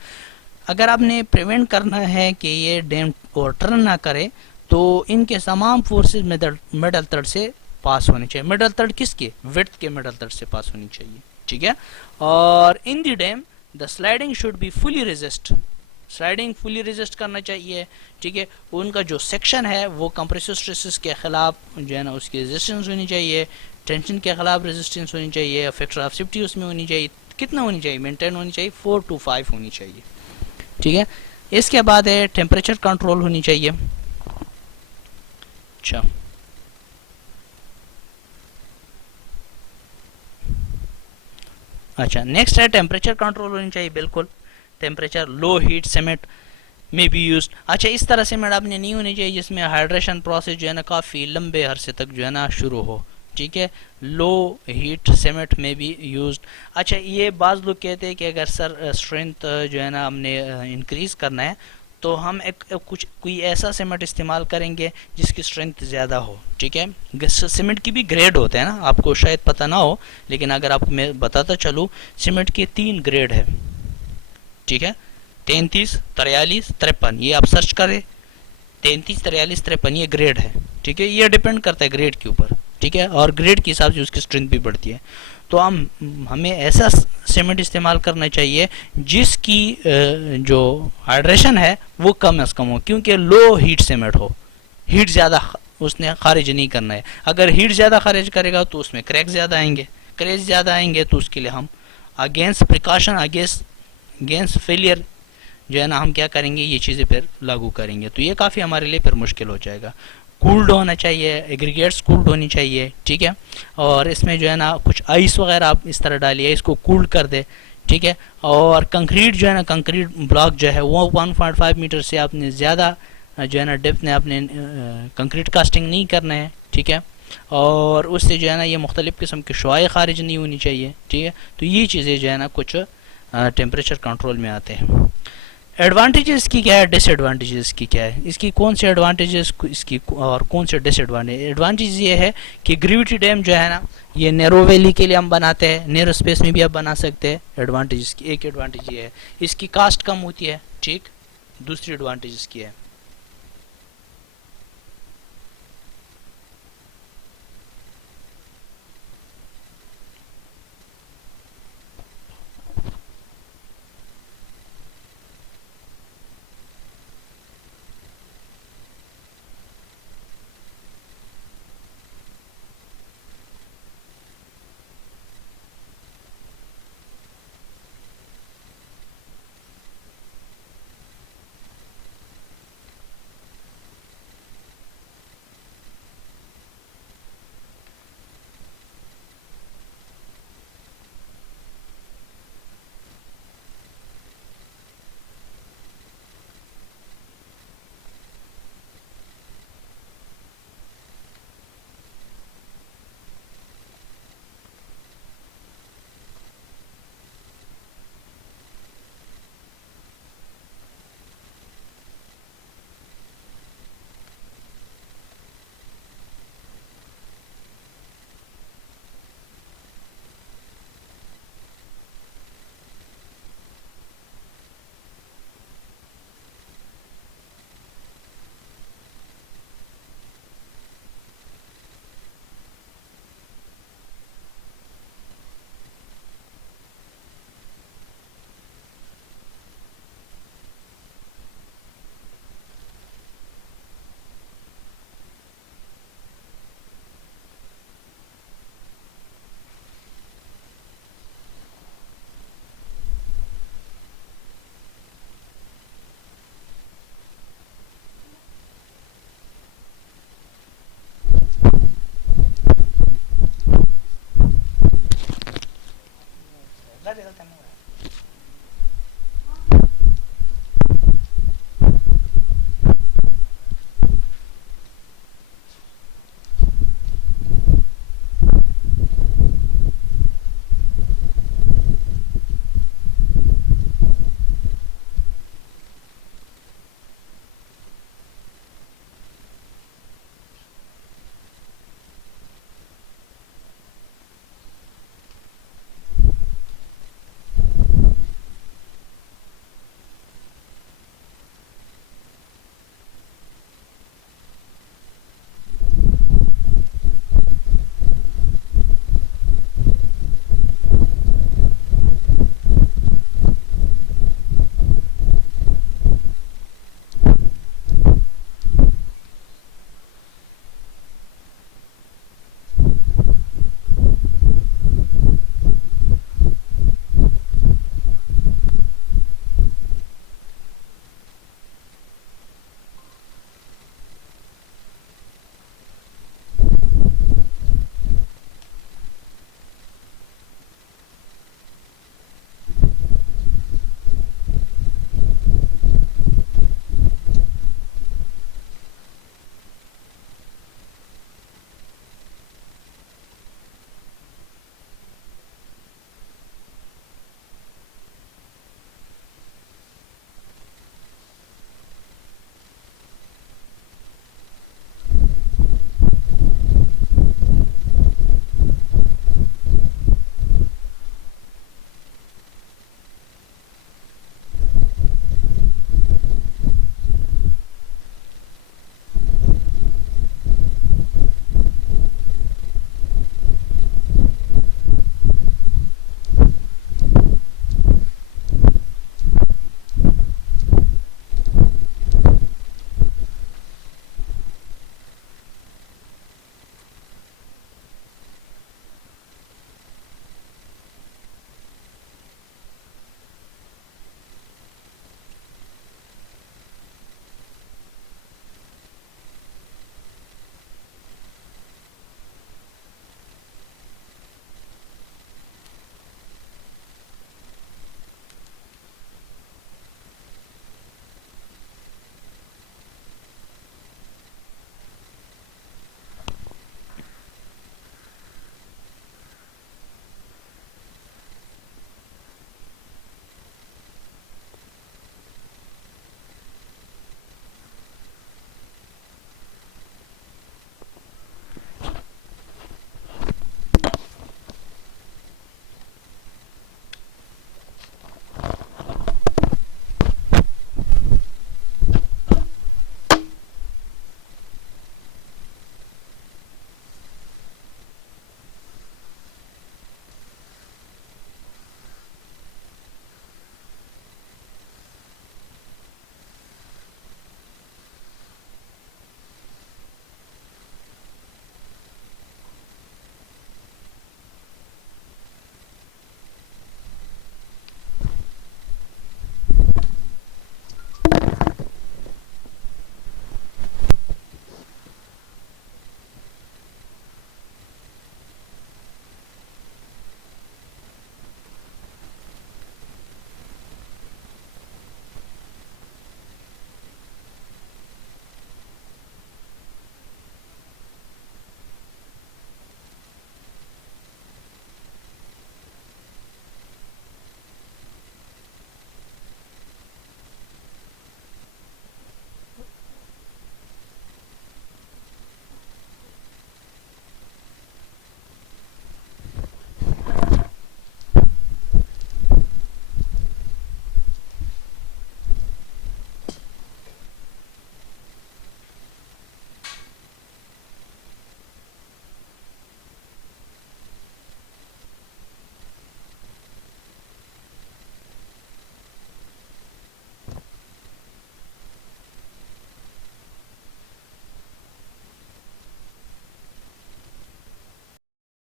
अगर आपने प्रिवेंट करना है कि ये डैम ओवरटर्न ना करे, तो इनके तमाम फोर्सेस मिडल थर्ड से पास होनी चाहिए। मिडल थर्ड किसके, विड्थ के मिडल थर्ड से पास होनी चाहिए, ठीक है। और in the dam the sliding should be fully resist, sliding fully resist करना चाहिए, ठीक है। उनका जो सेक्शन है वो कंप्रेसिव स्ट्रेसेस के खिलाफ जो है ना उसकी रेजिस्टेंस होनी चाहिए, टेंशन के खिलाफ रेजिस्टेंस होनी चाहिए, फैक्टर ऑफ सेफ्टी उसमें होनी चाहिए, कितना होनी चाहिए, मेंटेन होनी चाहिए 4 to 5 होनी चाहिए, ठीक है। इसके बाद है टेम्परेचर कंट्रोल होनी चाहिए। अच्छा, नेक्स्ट है टेम्परेचर कंट्रोल होनी चाहिए, बिल्कुल। टेम्परेचर लो हीट सीमेंट में भी यूज। अच्छा, इस तरह सीमेंट आपने नहीं होनी चाहिए जिसमें हाइड्रेशन प्रोसेस जो है ना काफ़ी लंबे अरसे तक जो है ना शुरू हो, ठीक है। लो हीट सीमेंट में भी यूज। अच्छा, ये बाज़ लोग कहते हैं कि अगर सर स्ट्रेंथ जो है ना हमने इंक्रीज करना है, तो हम कोई ऐसा सीमेंट इस्तेमाल करेंगे जिसकी स्ट्रेंथ ज़्यादा हो, ठीक है। सीमेंट की भी ग्रेड होते हैं ना, आपको शायद पता ना हो, लेकिन अगर आप मैं बताता चलूँ, सीमेंट के 3 ग्रेड है, ठीक है। 33, 43, 53, ये आप सर्च करें, 33, 43, 53 ये ग्रेड है, ठीक है। ये डिपेंड करता है ग्रेड के ऊपर, ठीक है, और ग्रेड के हिसाब से उसकी स्ट्रेंथ भी बढ़ती है। तो हमें ऐसा सीमेंट इस्तेमाल करना चाहिए जिसकी जो हाइड्रेशन है वो कम से कम हो, क्योंकि लो हीट सीमेंट हो, हीट ज़्यादा उसने खारिज नहीं करना है। अगर हीट ज़्यादा खारिज करेगा तो उसमें क्रैक ज़्यादा आएंगे, तो उसके लिए हम अगेंस्ट प्रिकॉशन अगेंस्ट फेलियर जो है ना हम क्या करेंगे, ये चीज़ें फिर लागू करेंगे, तो ये काफ़ी हमारे लिए फिर मुश्किल हो जाएगा। कूल्ड होना चाहिए, एग्रीगेट्स कूल्ड होनी चाहिए, ठीक है। और इसमें जो है ना कुछ आइस वगैरह आप इस तरह डालिए, इसको कूल्ड कर दे, ठीक है। और कंक्रीट जो है ना, कंक्रीट ब्लॉक जो है वो 1.5 मीटर से आपने ज़्यादा जो है ना डेप्थ में आपने कंक्रीट कास्टिंग नहीं करना है, ठीक है। और उससे जो है ना ये मुख्तलिफ़ किस्म की शुआएं खारिज नहीं होनी चाहिए, ठीक है। तो ये चीज़ें जो है ना कुछ टेम्परेचर कंट्रोल में आते हैं। एडवांटेजेस की क्या है, डिसएडवांटेजेस की क्या है, इसकी कौन से एडवांटेजेस इसकी और कौन से डिसएडवांटेज। एडवांटेज ये है कि ग्रेविटी डैम जो है ना ये नैरो वैली के लिए हम बनाते हैं, नैरो स्पेस में भी आप बना सकते हैं। एडवांटेजेस की एक एडवांटेज ये है, इसकी कास्ट कम होती है, ठीक। दूसरी एडवांटेजेस की है